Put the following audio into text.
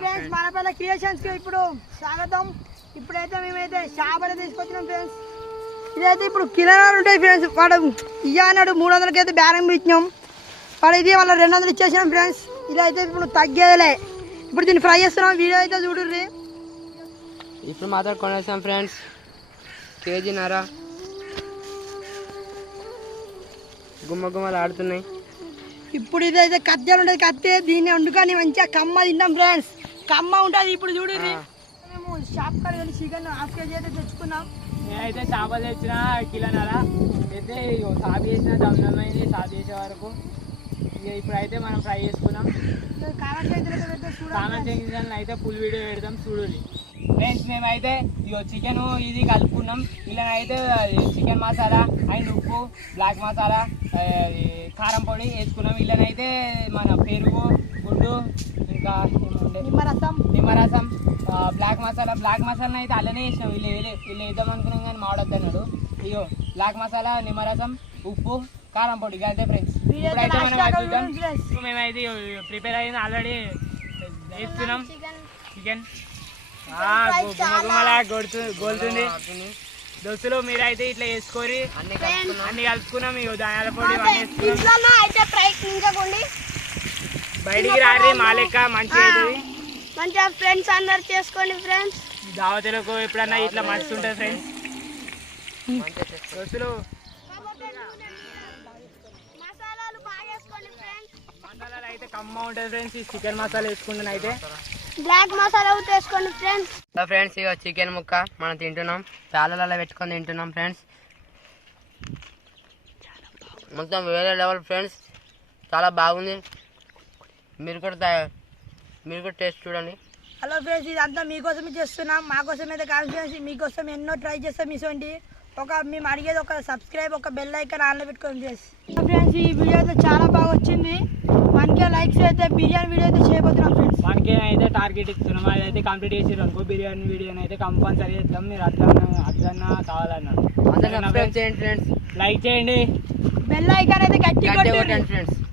Friends మనపల్ల creations కి ఇప్పుడు స్వాగతం. ఇప్పుడైతే మేమైతే చేపలు తీసుకొచ్చినాం ఫ్రెండ్స్. ఇదైతే ఇప్పుడు కిలోలు ఉంటాయి ఫ్రెండ్స్. వాడు ఇయ్యన్నాడు 300కి అయితే బేరం ఇచ్చినాం. వాడు ఇది వాళ్ళ 200 ఇచ్చేసినాం ఫ్రెండ్స్. ఇదైతే ఇప్పుడు తగ్గేదిలే. ఇప్పుడు దీన్ని ఫ్రై చేస్తున్నాం. వీడియో అయితే చూడుర్రి. ఇప్పుడు మాత్రం కొనేసాం ఫ్రెండ్స్. కేజీన్నర గుమ్మలు ఆడుతున్నాయి. ఇప్పుడు ఇదైతే కత్తెలు ఉంటుంది. కత్తి దీన్ని వండుకొని మంచిగా కమ్మ తింటాం ఫ్రెండ్స్. కమ్మ ఉంటుంది. ఇప్పుడు చూడండి మేము షాప్ కాడ వెళ్ళి చికెన్ ½ కేజీ అయితే తెచ్చుకున్నాం. నేనైతే చేపలు తెచ్చిన కిలోన్నర అయితే సాగు చేసిన దమ్మైంది. సాగు చేసే వరకు ఇక ఇప్పుడైతే మనం ఫ్రై చేసుకున్నాం. కామెంట్ సెక్షన్ అయితే ఫుల్ వీడియో పెడతాం చూడండి ఫ్రెండ్స్. మేమైతే ఇగో చికెన్ ఇది కలుపుకున్నాం. ఇలా అయితే చికెన్ మసాలా అండ్ ఉప్పు, బ్లాక్ మసాలా, కారం పొడి వేసుకున్నాం. ఇలానైతే మన పెరుగు, గుడ్డు, ఇంకా నిమ్మరసం, బ్లాక్ మసాలా అయితే అలానే వేసినాం. వీళ్ళు వేద్దాం అనుకున్నాం కానీ మాడొద్దన్నాడు. ఇగో బ్లాక్ మసాలా, నిమ్మరసం, ఉప్పు, కారం పొడి అయితే ఫ్రెండ్స్. ఇప్పుడైతే మనం మేమైతే ప్రిపేర్ అయింది ఆల్రెడీ వేస్తున్నాం చికెన్. గుమ్మలా గోలుతుంది దోస్తులు. మీరైతే ఇట్లా వేసుకొని అన్ని కలుపుకున్నాం. ఇక ధనియాల పొడి బయటికి రారి మా లెక్క మంచిగా అవుతుంది. మంచిగా ఫ్రెండ్స్ అందరు చేసుకోండి ఫ్రెండ్స్. దావతులకు ఎప్పుడన్నా ఇట్లా మస్తు ఉంటుంది ఫ్రెండ్స్. దోస్తులు మసాలాలు అయితే కమ్మ ఉంటుంది ఫ్రెండ్స్. ఈ చికెన్ మసాలా వేసుకుంటున్నా అయితే బ్లాక్ మసాలా వేసుకోండి ఫ్రెండ్స్. ఫ్రెండ్స్ ఇక చికెన్ ముక్క మనం తింటున్నాం. పాలలలో పెట్టుకొని తింటున్నాం ఫ్రెండ్స్. మొత్తం వేరే లెవెల్ ఫ్రెండ్స్. చాలా బాగుంది. మీరు కూడా టేస్ట్ చూడండి. హలో ఫ్రెండ్స్, ఇదంతా మీకోసమే చేస్తున్నాం. మాకోసం అయితే కాదు ఫ్రెండ్స్. మీకోసం ఎన్నో ట్రై చేస్తాం. మీసోంటి మేము అడిగేది ఒక సబ్స్క్రైబ్, ఒక బెల్ ఐకాన్ ఆన్లో పెట్టుకోండి ఫ్రెండ్స్. ఈ వీడియో అయితే చాలా బాగా వచ్చింది. 1K లైక్స్ అయితే బిర్యానీ వీడియో అయితే చేయబోతున్నాం ఫ్రెండ్స్. 1K అయితే టార్గెట్ ఇస్తున్నాం. అదైతే కంప్లీట్ చేసారు అనుకో బిర్యానీ వీడియోని అయితే కంపల్సరీ చేస్తాం. మీరు అట్లన్నా కావాలన్నారు చేయండి ఫ్రెండ్స్. లైక్ చేయండి. బెల్ ఐకాన్ అయితే గట్టిగా కొట్టండి ఫ్రెండ్స్.